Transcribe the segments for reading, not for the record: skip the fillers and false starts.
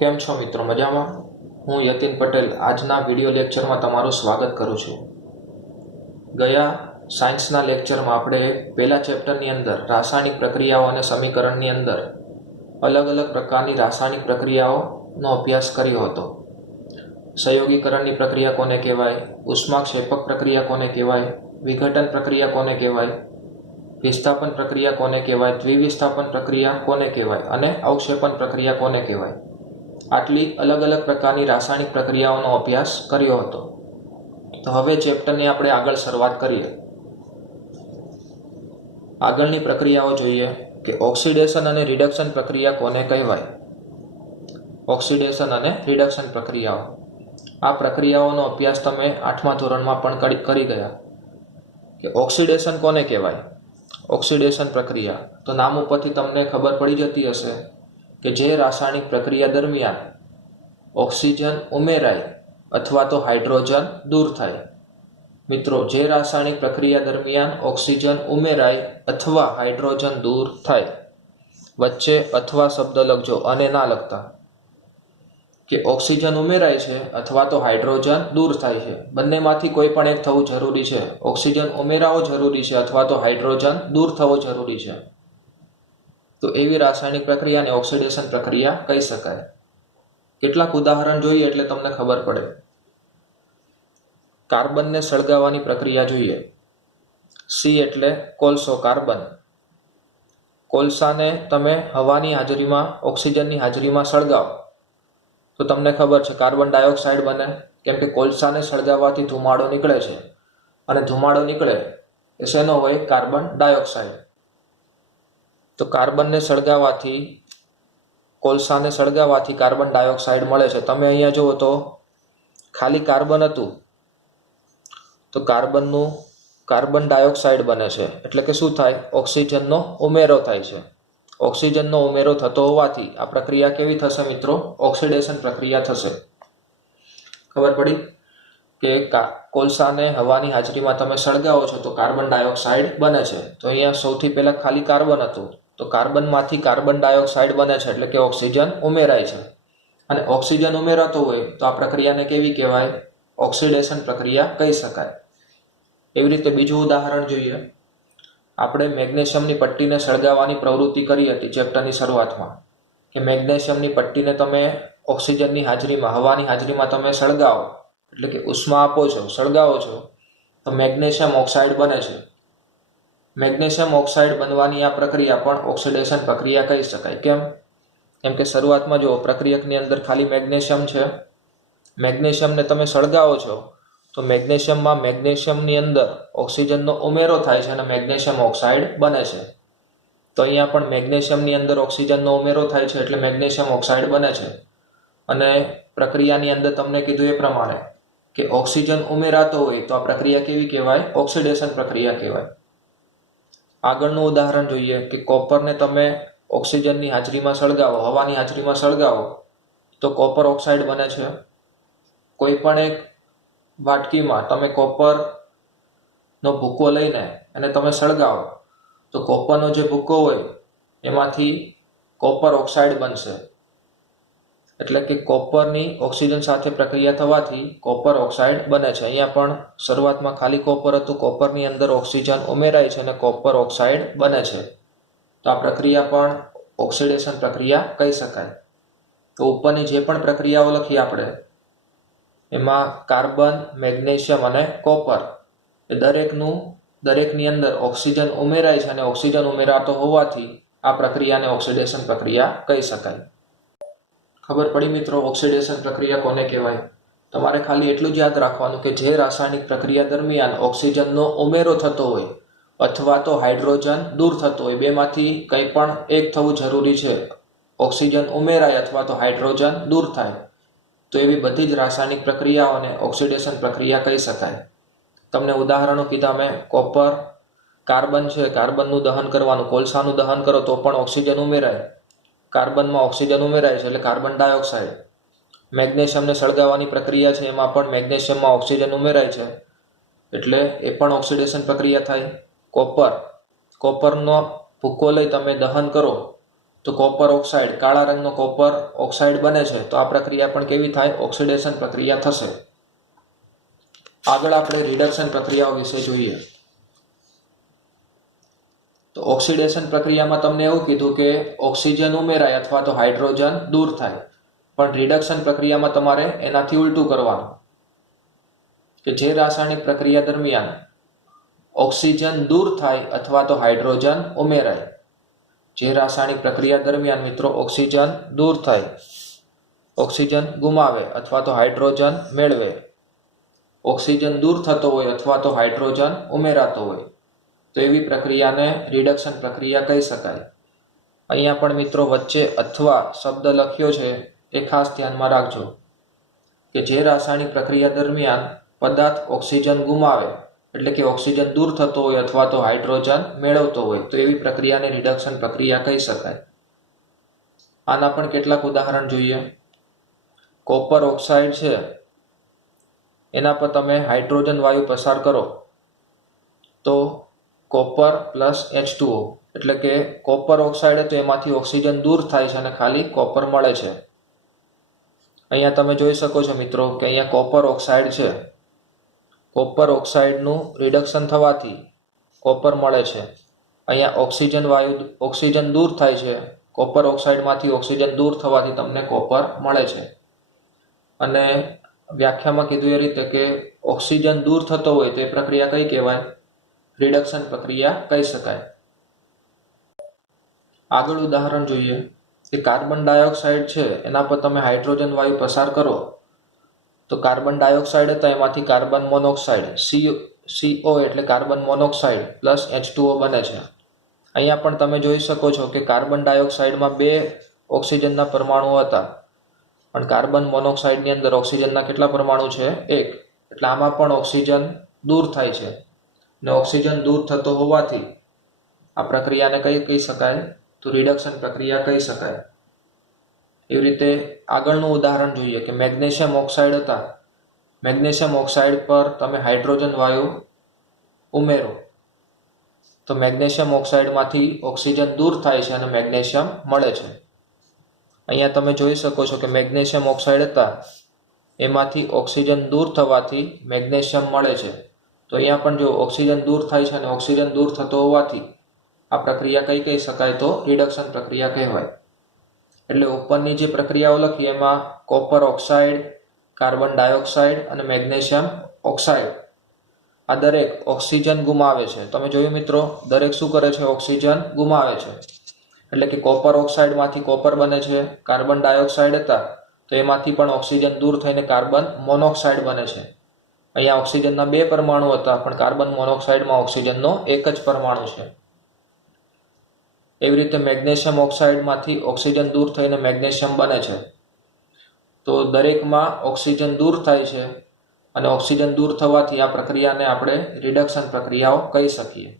કેમ છો મિત્રો? મજામાં? હું યતિન પટેલ આજના વિડિયો લેક્ચરમાં તમારું સ્વાગત કરું છું. ગયા સાયન્સના લેક્ચરમાં આપણે પહેલા ચેપ્ટરની અંદર રાસાયણિક પ્રક્રિયાઓ અને સમીકરણની અંદર અલગ અલગ પ્રકારની રાસાયણિક પ્રક્રિયાઓનો અભ્યાસ કર્યો હતો. સંયોગીકરણની પ્રક્રિયા કોને કહેવાય, ઉષ્માક્ષેપક પ્રક્રિયા કોને કહેવાય, વિઘટન પ્રક્રિયા કોને કહેવાય, વિસ્થાપન પ્રક્રિયા કોને કહેવાય, દ્વિવિસ્થાપન પ્રક્રિયા કોને કહેવાય અને અવક્ષેપન પ્રક્રિયા કોને કહેવાય. આટલી અલગ અલગ પ્રકારની રાસાયણિક પ્રક્રિયાઓનો અભ્યાસ કર્યો હતો. તો હવે ચેપ્ટરની આપણે આગળ શરૂઆત કરીએ. આગળની પ્રક્રિયાઓ જોઈએ કે ઓક્સિડેશન અને રિડક્શન પ્રક્રિયા કોને કહેવાય. ઓક્સિડેશન અને રિડક્શન પ્રક્રિયાઓ, આ પ્રક્રિયાઓનો અભ્યાસ તમે 8મા ધોરણમાં પણ કરી ગયા. કે ઓક્સિડેશન કોને કહેવાય? ઓક્સિડેશન પ્રક્રિયા તો નામ ઉપરથી તમને ખબર પડી જતી હશે કે જે રાસાયણિક પ્રક્રિયા દરમિયાન ઓક્સિજન ઉમેરાય અથવા તો હાઇડ્રોજન દૂર થાય. મિત્રો, જે રાસાયણિક પ્રક્રિયા દરમિયાન ઓક્સિજન ઉમેરાય અથવા હાઇડ્રોજન દૂર થાય, વચ્ચે અથવા શબ્દ લખજો અને ના લખતા. કે ઓક્સિજન ઉમેરાય છે અથવા તો હાઇડ્રોજન દૂર થાય છે, બંનેમાંથી કોઈ પણ એક થવું જરૂરી છે. ઓક્સિજન ઉમેરાવો જરૂરી છે અથવા તો હાઇડ્રોજન દૂર થવો જરૂરી છે. તો એવી રાસાયણિક પ્રક્રિયાને ઓક્સિડેશન પ્રક્રિયા કહી શકાય. કેટલાક ઉદાહરણ જોઈએ એટલે તમને ખબર પડે. કાર્બનને સળગાવવાની પ્રક્રિયા જોઈએ. સી એટલે કોલસો, કાર્બન. કોલસાને તમે હવાની હાજરીમાં, ઓક્સિજનની હાજરીમાં સળગાવો તો તમને ખબર છે કાર્બન ડાયોક્સાઇડ બને, કેમ કે કોલસાને સળગાવવાથી ધુમાડો નીકળે છે અને ધુમાડો નીકળે એ શેનો હોય? Carbon dioxide. તો કાર્બનને સળગાવવાથી, કોલસાને સળગાવવાથી કાર્બન ડાયોક્સાઇડ મળે છે. તમે અહીંયા જુઓ તો ખાલી કાર્બન હતું તો કાર્બન ડાયોક્સાઇડ બને છે. એટલે કે શું થાય? ઓક્સિજનનો ઉમેરો થાય છે. ઓક્સિજનનો ઉમેરો થતો હોવાથી આ પ્રક્રિયા કેવી થશે મિત્રો? ઓક્સિડેશન પ્રક્રિયા થશે. ખબર પડી કે કોલસાને હવાની હાજરીમાં તમે સળગાવો છો તો કાર્બન ડાયોક્સાઇડ બને છે. તો અહીંયા સૌથી પહેલા ખાલી કાર્બન હતું તો કાર્બનમાંથી કાર્બન ડાયોક્સાઇડ બને છે, એટલે કે ઓક્સિજન ઉમેરાય છે. અને ઓક્સિજન ઉમેરાતો હોય તો આ પ્રક્રિયાને કેવી કહેવાય? ઓક્સિડેશન પ્રક્રિયા કહી શકાય. એવી રીતે બીજું ઉદાહરણ જોઈએ. આપણે મેગ્નેશિયમની પટ્ટીને સળગાવવાની પ્રવૃત્તિ કરી હતી ચેપ્ટરની શરૂઆતમાં. કે મેગ્નેશિયમની પટ્ટીને તમે ઓક્સિજનની હાજરીમાં, હવાની હાજરીમાં તમે સળગાવો, એટલે કે ઉષ્મા આપો છો, સળગાવો છો તો મેગ્નેશિયમ ઓક્સાઇડ બને છે. મેગ્નેશિયમ ઓક્સાઇડ બનવાની આ પ્રક્રિયા પણ ઓક્સિડેશન પ્રક્રિયા કહી શકાય. કેમ કે શરૂઆતમાં જો પ્રક્રિયકની અંદર ખાલી મેગ્નેશિયમ છે, મેગ્નેશિયમને તમે સળગાવો છો તો મેગ્નેશિયમની અંદર ઓક્સિજનનો ઉમેરો થાય છે અને મેગ્નેશિયમ ઓક્સાઇડ બને છે. તો અહીંયા પણ મેગ્નેશિયમની અંદર ઓક્સિજનનો ઉમેરો થાય છે એટલે મેગ્નેશિયમ ઓક્સાઇડ બને છે. અને પ્રક્રિયાની અંદર તમને કીધું એ પ્રમાણે કે ઓક્સિજન ઉમેરાતો હોય તો આ પ્રક્રિયા કેવી કહેવાય? ઓક્સિડેશન પ્રક્રિયા કહેવાય. આગળનું ઉદાહરણ જોઈએ કે કોપરને તમે ઓક્સિજનની હાજરીમાં સળગાવો, હવાની હાજરીમાં સળગાવો તો કોપર ઓક્સાઇડ બને છે. કોઈ પણ એક વાટકીમાં તમે કોપરનો ભૂકો લઈને એને તમે સળગાવો તો કોપરનો જે ભૂકો હોય એમાંથી કોપર ઓક્સાઇડ બનશે. એટલે કે કોપરની ઓક્સિજન સાથે પ્રક્રિયા થવાથી કોપર ઓક્સાઇડ બને છે. અહીંયા પણ શરૂઆતમાં ખાલી કોપર હતું, કોપરની અંદર ઓક્સિજન ઉમેરાય છે અને કોપર ઓક્સાઇડ બને છે. તો આ પ્રક્રિયા પણ ઓક્સિડેશન પ્રક્રિયા કહી શકાય. તો ઉપરની જે પણ પ્રક્રિયાઓ લખી આપણે, એમાં કાર્બન, મેગ્નેશિયમ અને કોપર એ દરેકની અંદર ઓક્સિજન ઉમેરાય છે અને ઓક્સિજન ઉમેરાતો હોવાથી આ પ્રક્રિયાને ઓક્સિડેશન પ્રક્રિયા કહી શકાય. ખબર પડી મિત્રો ઓક્સિડેશન પ્રક્રિયા કોને કહેવાય? તમારે ખાલી એટલું જ યાદ રાખવાનું કે જે રાસાયણિક પ્રક્રિયા દરમિયાન ઓક્સિજનનો ઉમેરો થતો હોય અથવા તો હાઇડ્રોજન દૂર થતો હોય, બેમાંથી કંઈ પણ એક થવું જરૂરી છે. ઓક્સિજન ઉમેરાય અથવા તો હાઇડ્રોજન દૂર થાય, તો એવી બધી જ રાસાયણિક પ્રક્રિયાઓને ઓક્સિડેશન પ્રક્રિયા કહી શકાય. તમને ઉદાહરણો કીધા મેં. કોપર, કાર્બન છે, કાર્બનનું દહન કરવાનું, કોલસાનું દહન કરો તો પણ ઓક્સિજન ઉમેરાય. કાર્બનમાં ઓક્સિજન ઉમેરાય છે એટલે કાર્બન ડાયોક્સાઇડ. મેગ્નેશિયમને સળગાવવાની પ્રક્રિયા છે, એમાં પણ મેગ્નેશિયમમાં ઓક્સિજન ઉમેરાય છે એટલે એ પણ ઓક્સિડેશન પ્રક્રિયા થાય. કોપરનો ભૂકો લઈ તમે દહન કરો તો કોપર ઓક્સાઇડ, કાળા રંગનો કોપર ઓક્સાઇડ બને છે. તો આ પ્રક્રિયા પણ કેવી થાય? ઓક્સિડેશન પ્રક્રિયા થશે. આગળ આપણે રિડક્શન પ્રક્રિયાઓ વિશે જોઈએ. તો ઓક્સિડેશન પ્રક્રિયામાં તમને એવું કીધું કે ઓક્સિજન ઉમેરાય અથવા તો હાઇડ્રોજન દૂર થાય. પણ રિડક્શન પ્રક્રિયામાં તમારે એનાથી ઉલટું કરવાનું, કે જે રાસાયણિક પ્રક્રિયા દરમિયાન ઓક્સિજન દૂર થાય અથવા તો હાઇડ્રોજન ઉમેરાય. જે રાસાયણિક પ્રક્રિયા દરમિયાન મિત્રો ઓક્સિજન દૂર થાય, ઓક્સિજન ગુમાવે અથવા તો હાઇડ્રોજન મેળવે, ઓક્સિજન દૂર થતો હોય અથવા તો હાઇડ્રોજન ઉમેરાતો હોય, તો એવી પ્રક્રિયાને રિડક્શન પ્રક્રિયા કહી શકાય. અહીંયા પણ મિત્રો વચ્ચે અથવા શબ્દ લખ્યો છે એ ખાસ ધ્યાનમાં રાખજો, કે જે રાસાયણિક પ્રક્રિયા દરમિયાન પદાર્થ ઓક્સિજન ગુમાવે એટલે કે ઓક્સિજન દૂર થતો હોય અથવા તો હાઇડ્રોજન મેળવતો હોય, તો એવી પ્રક્રિયાને રિડક્શન પ્રક્રિયા કહી શકાય. આના પણ કેટલાક ઉદાહરણ જોઈએ. કોપર ઓક્સાઇડ છે, એના પર તમે હાઇડ્રોજન વાયુ પસાર કરો તો કોપર પ્લસ H2O એટલે કે કોપર ઓક્સાઇડ તો એમાંથી ઓક્સિજન દૂર થાય છે અને ખાલી કોપર મળે છે. અહીંયા તમે જોઈ શકો છો મિત્રો કે અહીંયા કોપર ઓક્સાઇડ છે. કોપર ઓક્સાઇડનું રિડક્શન થવાથી કોપર મળે છે. અહીંયા ઓક્સિજન દૂર થાય છે. કોપર ઓક્સાઇડમાંથી ઓક્સિજન દૂર થવાથી તમને કોપર મળે છે. અને વ્યાખ્યામાં કીધું એ રીતે કે ઓક્સિજન દૂર થતો હોય તો એ પ્રક્રિયા કઈ કહેવાય? રિડક્શન પ્રક્રિયા કહી શકાય. આગળ ઉદાહરણ જોઈએ કે કાર્બન ડાયોક્સાઇડ છે, એના પર તમે હાઇડ્રોજન વાયુ પસાર કરો તો કાર્બન ડાયોક્સાઇડ હતા એમાંથી કાર્બન મોનોક્સાઇડ CO એટલે કાર્બન મોનોક્સાઇડ પ્લસ H2O બને છે. અહીંયા પણ તમે જોઈ શકો છો કે કાર્બન ડાયોક્સાઇડમાં 2 ઓક્સિજનના પરમાણુઓ હતા, પણ કાર્બન મોનોક્સાઇડની અંદર ઓક્સિજનના કેટલા પરમાણુ છે? 1. એટલે આમાં પણ ઓક્સિજન દૂર થાય છે, ને ઓક્સિજન દૂર થતો હોવાથી આ પ્રક્રિયાને કઈ કહી શકાય? તો રિડક્શન પ્રક્રિયા કહી શકાય. એવી રીતે આગળનું ઉદાહરણ જોઈએ કે મેગ્નેશિયમ ઓક્સાઇડ હતા. મેગ્નેશિયમ ઓક્સાઇડ પર તમે હાઇડ્રોજન વાયુ ઉમેરો તો મેગ્નેશિયમ ઓક્સાઇડમાંથી ઓક્સિજન દૂર થાય છે અને મેગ્નેશિયમ મળે છે. અહીંયા તમે જોઈ શકો છો કે મેગ્નેશિયમ ઓક્સાઇડ હતા એમાંથી ઓક્સિજન દૂર થવાથી મેગ્નેશિયમ મળે છે. તો અહીંયા પણ જો ઓક્સિજન દૂર થાય છે અને ઓક્સિજન દૂર થતો હોવાથી આ પ્રક્રિયા કઈ કહી શકાય? તો રિડક્શન પ્રક્રિયા કહેવાય. એટલે ઉપરની જે પ્રક્રિયાઓ લખી એમાં કોપર ઓક્સાઇડ, કાર્બન ડાયોક્સાઇડ અને મેગ્નેશિયમ ઓક્સાઇડ આ દરેક ઓક્સિજન ગુમાવે છે. તમે જોયું મિત્રો, દરેક શું કરે છે? ઓક્સિજન ગુમાવે છે. એટલે કે કોપર ઓક્સાઇડમાંથી કોપર બને છે. કાર્બન ડાયોક્સાઇડ હતા તો એમાંથી પણ ઓક્સિજન દૂર થઈને કાર્બન મોનોક્સાઇડ બને છે. અહીંયા ઓક્સિજનના 2 પરમાણુ હતા, પણ કાર્બન મોનોક્સાઇડમાં ઓક્સિજનનો 1 જ પરમાણુ છે. એવી રીતે મેગ્નેશિયમ ઓક્સાઇડમાંથી ઓક્સિજન દૂર થઈને મેગ્નેશિયમ બને છે. તો દરેકમાં ઓક્સિજન દૂર થાય છે અને ઓક્સિજન દૂર થવાથી આ પ્રક્રિયાને આપણે રિડક્શન પ્રક્રિયાઓ કહી શકીએ.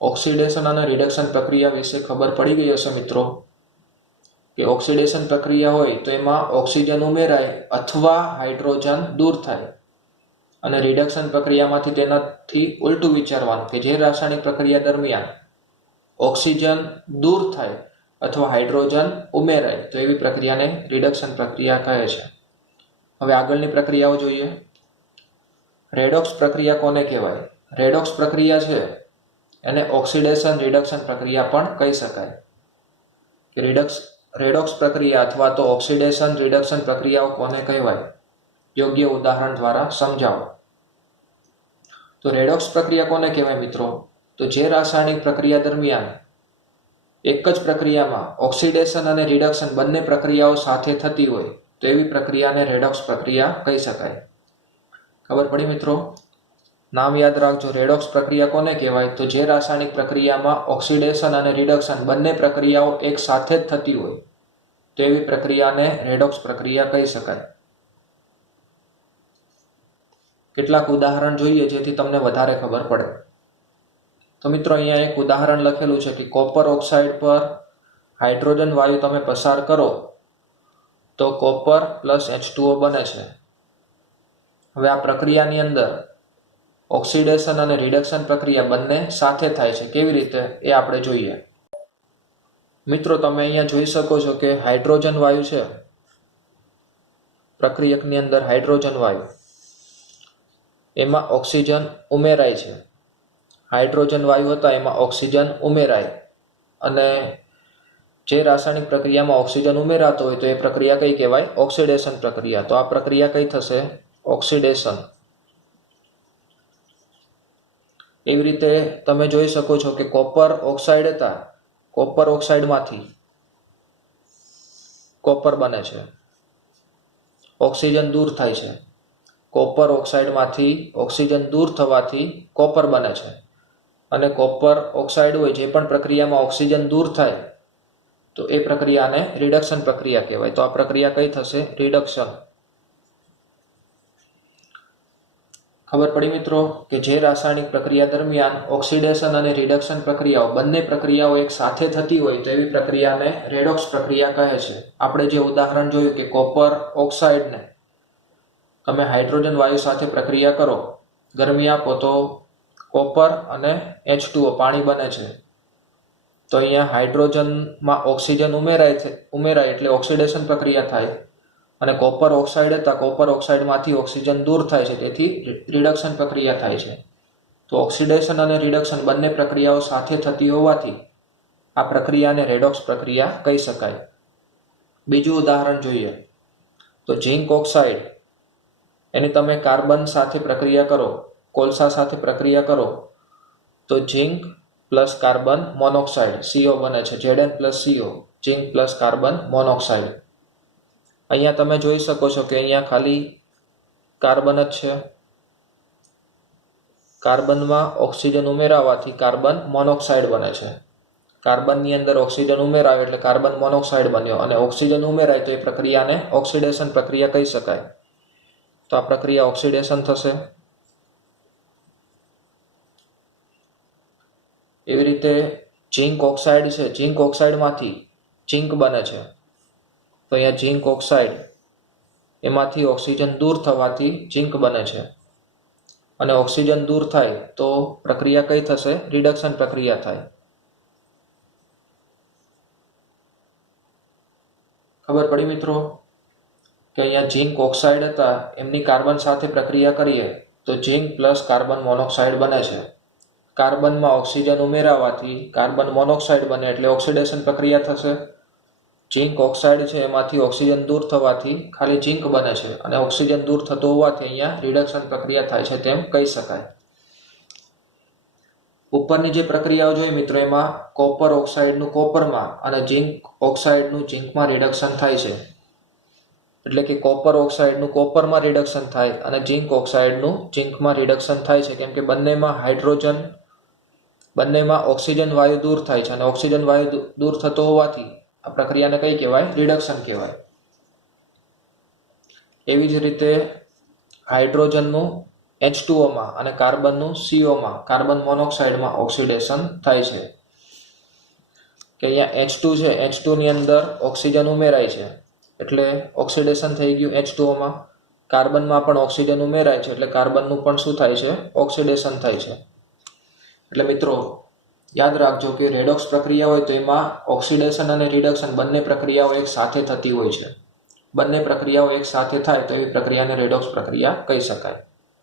ઓક્સિડેશન અને રિડક્શન પ્રક્રિયા વિશે ખબર પડી ગઈ હશે મિત્રો, કે ઓક્સિડેશન પ્રક્રિયા હોય તો એમાં ઓક્સિજન ઉમેરાય અથવા હાઇડ્રોજન દૂર થાય. અને રિડક્શન પ્રક્રિયામાંથી તેનાથી ઉલટું વિચારવાનું, કે જે રાસાયણિક પ્રક્રિયા દરમિયાન ઓક્સિજન દૂર થાય અથવા હાઇડ્રોજન ઉમેરાય તો એવી પ્રક્રિયાને રિડક્શન પ્રક્રિયા કહે છે. હવે આગળની પ્રક્રિયાઓ જોઈએ. રેડોક્સ પ્રક્રિયા કોને કહેવાય? રેડોક્સ પ્રક્રિયા છે એને ઓક્સિડેશન રિડક્શન પ્રક્રિયા પણ કહી શકાય. કે રેડોક્સ પ્રક્રિયા અથવા તો ઓક્સિડેશન રિડક્શન પ્રક્રિયાઓ કોને કહેવાય? યોગ્ય ઉદાહરણ દ્વારા સમજાવો. તો રેડોક્સ પ્રક્રિયા કોને કહેવાય મિત્રો? તો જે રાસાયણિક પ્રક્રિયા દરમિયાન એક જ પ્રક્રિયામાં ઓક્સિડેશન અને રિડક્શન બંને પ્રક્રિયાઓ સાથે થતી હોય તો એવી પ્રક્રિયાને રેડોક્સ પ્રક્રિયા કહી શકાય. ખબર પડી મિત્રો? નામ યાદ રાખજો. રેડોક્સ પ્રક્રિયા કોને કહેવાય? તો જે રાસાયણિક પ્રક્રિયામાં ઓક્સિડેશન અને રિડક્શન બંને પ્રક્રિયાઓ એક સાથે જ થતી હોય તો એવી પ્રક્રિયાને રેડોક્સ પ્રક્રિયા કહી શકાય. કેટલાક ઉદાહરણ જોઈએ જેથી તમને વધારે ખબર પડે. તો મિત્રો અહીંયા એક ઉદાહરણ લખેલું છે કે કોપર ઓક્સાઇડ પર હાઇડ્રોજન વાયુ તમે પસાર કરો તો કોપર પ્લસ H2O બને છે. હવે આ પ્રક્રિયાની અંદર ઓક્સિડેશન અને રિડક્શન પ્રક્રિયા બંને સાથે થાય છે. કેવી રીતે એ આપણે જોઈએ. મિત્રો તમે અહીંયા જોઈ શકો છો કે હાઇડ્રોજન વાયુ છે, પ્રક્રિયકની અંદર હાઇડ્રોજન વાયુ, એમાં ઓક્સિજન ઉમેરાય છે. હાઇડ્રોજન વાયુ હતા એમાં ઓક્સિજન ઉમેરાય, અને જે રાસાયણિક પ્રક્રિયામાં ઓક્સિજન ઉમેરાતો હોય તો એ પ્રક્રિયા કઈ કહેવાય? ઓક્સિડેશન પ્રક્રિયા. તો આ પ્રક્રિયા કઈ થશે? ઓક્સિડેશન. એવી રીતે તમે જોઈ શકો છો કે કોપર ઓક્સાઇડ હતા, કોપર ઓક્સાઇડમાંથી કોપર બને છે, ઓક્સિજન દૂર થાય છે. કોપર ઓક્સાઇડમાંથી ઓક્સિજન દૂર થવાથી કોપર બને છે, અને કોપર ઓક્સાઇડ હોય જે પણ પ્રક્રિયામાં ઓક્સિજન દૂર થાય તો એ પ્રક્રિયાને રિડક્શન પ્રક્રિયા કહેવાય. તો આ પ્રક્રિયા કઈ થશે? રિડક્શન. ખબર પડી મિત્રો કે જે રાસાયણિક પ્રક્રિયા દરમિયાન ઓક્સિડેશન અને રિડક્શન પ્રક્રિયાઓ બંને પ્રક્રિયાઓ એક સાથે થતી હોય તો એવી પ્રક્રિયાને રેડોક્સ પ્રક્રિયા કહે છે. આપણે જે ઉદાહરણ જોયું કે કોપર ઓક્સાઇડને તમે હાઇડ્રોજન વાયુ સાથે પ્રક્રિયા કરો, ગરમી આપો તો કોપર અને H2O પાણી બને છે. તો અહીંયા હાઇડ્રોજનમાં ઓક્સિજન ઉમેરાય એટલે ઓક્સિડેશન પ્રક્રિયા થાય, અને કોપર ઓક્સાઇડ હતા, કોપર ઓક્સાઇડમાંથી ઓક્સિજન દૂર થાય છે, તેથી રિડક્શન પ્રક્રિયા થાય છે. તો ઓક્સિડેશન અને રિડક્શન બંને પ્રક્રિયાઓ સાથે થતી હોવાથી આ પ્રક્રિયાને રેડોક્સ પ્રક્રિયા કહી શકાય. બીજું ઉદાહરણ જોઈએ તો ઝિંક ઓક્સાઇડ, એની તમે કાર્બન સાથે પ્રક્રિયા કરો, કોલસા સાથે પ્રક્રિયા કરો તો zinc plus carbon monoxide CO બને છે, Zn+CO, zinc plus carbon monoxide. અહીંયા તમે જોઈ શકો છો કે અહીંયા ખાલી કાર્બન જ છે. કાર્બનમાં ઓક્સિજન ઉમેરાવાથી કાર્બન મોનોક્સાઇડ બને છે. કાર્બનની અંદર ઓક્સિજન ઉમેરાવે એટલે કાર્બન મોનોક્સાઇડ બન્યો, અને ઓક્સિજન ઉમેરાય તો એ પ્રક્રિયાને ઓક્સિડેશન પ્રક્રિયા કહી શકાય. તો આ પ્રક્રિયા ઓક્સિડેશન થશે. એવી રીતે ઝિંક ઓક્સાઇડ છે, ઝિંક ઓક્સાઇડમાંથી ઝિંક બને છે. તો અહીંયા ઝિંક ઓક્સાઇડ, એમાંથી ઓક્સિજન દૂર થવાથી ઝિંક બને છે, અને ઓક્સિજન દૂર થાય તો પ્રક્રિયા કઈ થશે? રિડક્શન પ્રક્રિયા થાય. ખબર પડી મિત્રો કે અહીંયા ઝિંક ઓક્સાઇડ હતા, એમની કાર્બન સાથે પ્રક્રિયા કરીએ તો ઝિંક પ્લસ કાર્બન મોનોક્સાઇડ બને છે. કાર્બનમાં ઓક્સિજન ઉમેરાવાથી કાર્બન મોનોક્સાઇડ બને એટલે ઓક્સિડેશન પ્રક્રિયા થશે. ઝિંક ઓક્સાઇડ છે એમાંથી ઓક્સિજન દૂર થવાથી ખાલી ઝિંક બને છે, અને ઓક્સિજન દૂર થતો હોવાથી અહીંયા રિડક્શન પ્રક્રિયા થાય છે તેમ કહી શકાય. ઉપરની જે પ્રક્રિયાઓ જોઈ મિત્રો, એમાં કોપર ઓક્સાઇડનું કોપરમાં અને ઝિંક ઓક્સાઇડનું ઝિંકમાં રિડક્શન થાય છે. એટલે કે કોપર ઓક્સાઇડનું કોપરમાં રિડક્શન થાય અને ઝિંક ઓક્સાઇડનું ઝિંકમાં રિડક્શન થાય છે, કેમ કે બંનેમાં ઓક્સિજન વાયુ દૂર થાય છે, અને ઓક્સિજન વાયુ દૂર થતો હોવાથી આ પ્રક્રિયાને કઈ કહેવાય? રિડક્શન કહેવાય. એવી જ રીતે હાઇડ્રોજનનું H2Oમાં અને કાર્બનનું COમાં, કાર્બન મોનોક્સાઇડમાં ઓક્સિડેશન થાય છે. કે અહીંયા H2 છે, H2ની અંદર ઓક્સિજન ઉમેરાય છે એટલે ઓક્સિડેશન થઈ ગયું H2Oમાં. કાર્બનમાં પણ ઓક્સિજન ઉમેરાય છે એટલે કાર્બનનું પણ શું થાય છે? ઓક્સિડેશન થાય છે. એટલે મિત્રો યાદ રાખજો કે રેડોક્સ પ્રક્રિયા હોય તો એમાં ઓક્સિડેશન અને રિડક્શન બંને પ્રક્રિયાઓ એક સાથે થતી હોય છે. બંને પ્રક્રિયાઓ એક સાથે થાય તો એવી પ્રક્રિયાને રેડોક્સ પ્રક્રિયા કહી શકાય.